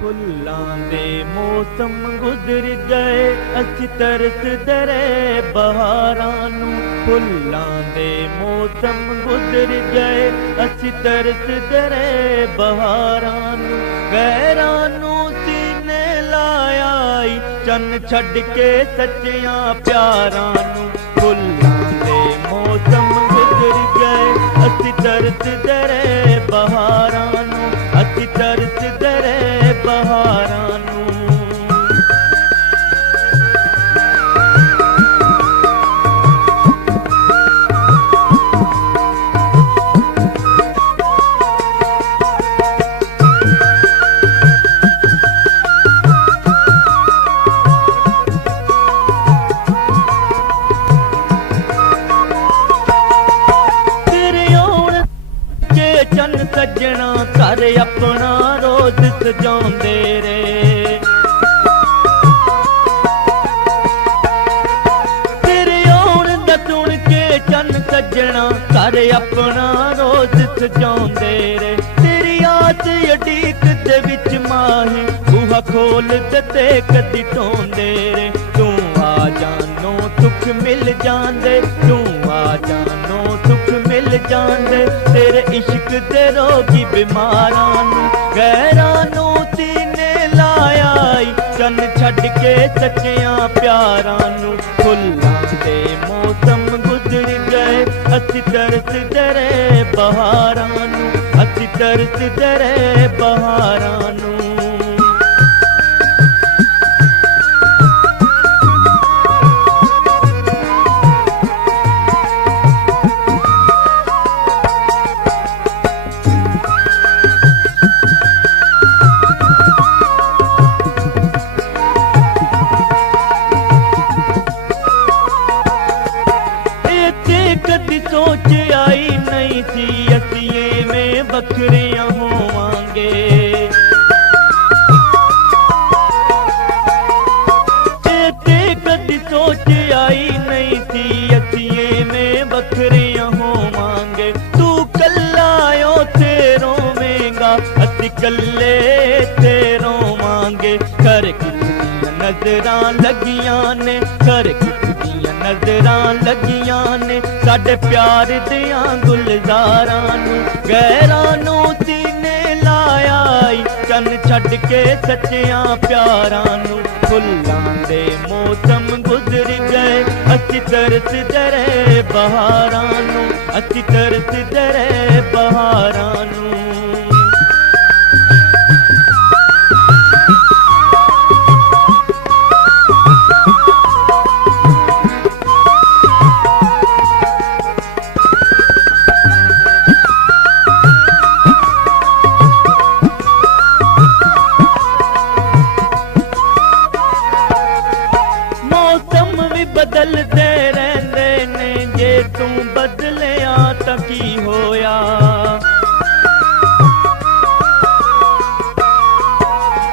फुल्लां दे मौसम गुजर गए असी तरसदे रहे बहारां नूं। फुल्लां दे मौसम गुजर गए असी तरसदे रहे बहारां नूं। गैरां नूं सीने लाया चन्न छड्ड के सच्चियां प्यारां नूं। फुल्लां दे मौसम गुजर गए असी तरसदे रहे बहारां नूं। असी तरसदे रहे बहारां नूं। चन्न सज्जना घर अपना रोज सजाउंदे रे। तेरे आउण दा सुण के चन्न सज्जना घर अपना रोज सजाउंदे रे। तेरी आस अडीक दे विच माही बूहा खोल ते कदी ढोंदे रे। तू आ जानो सुख मिल जांदे, तू आ जानो सुख मिल जांदे। तेरे इश्क दे रोगी बीमारां नूं गैरां नूं सीने लाया चन्न छड्ड के सच्चियां प्यारां नूं। फुल्लां दे मौसम गुजर गए असी तरसदे रहे बहारां नूं। असी तरसदे रहे बहारां नूं। कदी सोच आई नहीं सी असी में बखरियां होवांगे। कदी सोच आई नहीं सी असी में बखरियां होवांगे। तू कल्ला थे रोवेंगा असी कल्ले थे रोवांगे। कर किसदियां नजरां लगियां ने, कर नजरां लगियां ने साडे प्यार दियां गुलजारां नूं। गैरां नूं सीने लाया चन्न छड्ड के सच्चियां प्यारां नूं। फुल्लां दे मौसम गुजर गए असी तरसदे रहे बहारां नूं। असी तरसदे रहे बहारां नूं। बदलते रहंदे ने जे तू बदलिया तां की होया।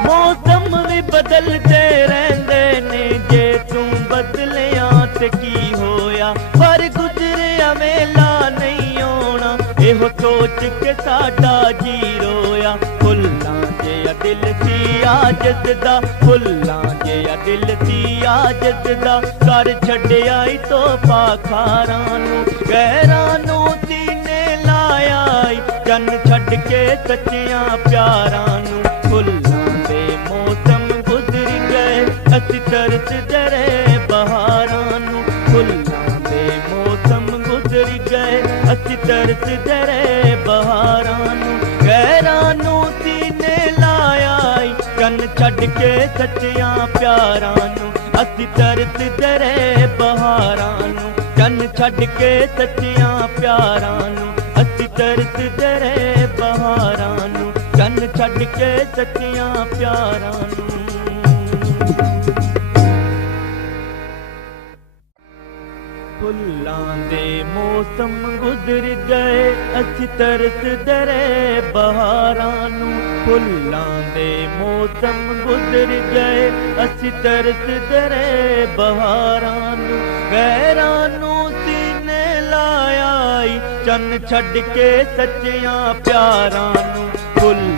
मौसम भी बदलते रहंदे ने जे तू बदलिया ते की होया। पर गुजरिया वेला नहीं आउणा एहो सोच के साडा जी रोया। फुल्लां जिहा दिल सी आजत दा, फुल्लां जिहा दिल सी आजत दा। कर छड्डिया तो पाखारां नूं गैरां नूं सीने लाया चन्न छड्ड के सच्चियां प्यारां नूं। फुल्लां दे मौसम गुजर गए असी तरसदे रहे बहारां नूं। फुल्लां दे मौसम गुजर गए असी तरसदे रहे बहारां नूं। गैरां नूं सीने लाया चन्न छड्ड के सच्चियां प्यारां नूं। असी तरसदे रहे बहारां नूं। चन्न छड्ड के सच्चियां प्यारां नूं। असी तरसदे रहे बहारां नूं। चन्न छड्ड के सच्चियां प्यारां नूं। फुल्लां दे मौसम गुजर गए असी तरसदे रहे बहारां नूं। फुल्लां दे मौसम गुजर गए असी तरसदे रहे बहारां नूं। गैरां नूं सीने लाया चन्न छड्ड के सच्चियां प्यारां नूं। फुल्लां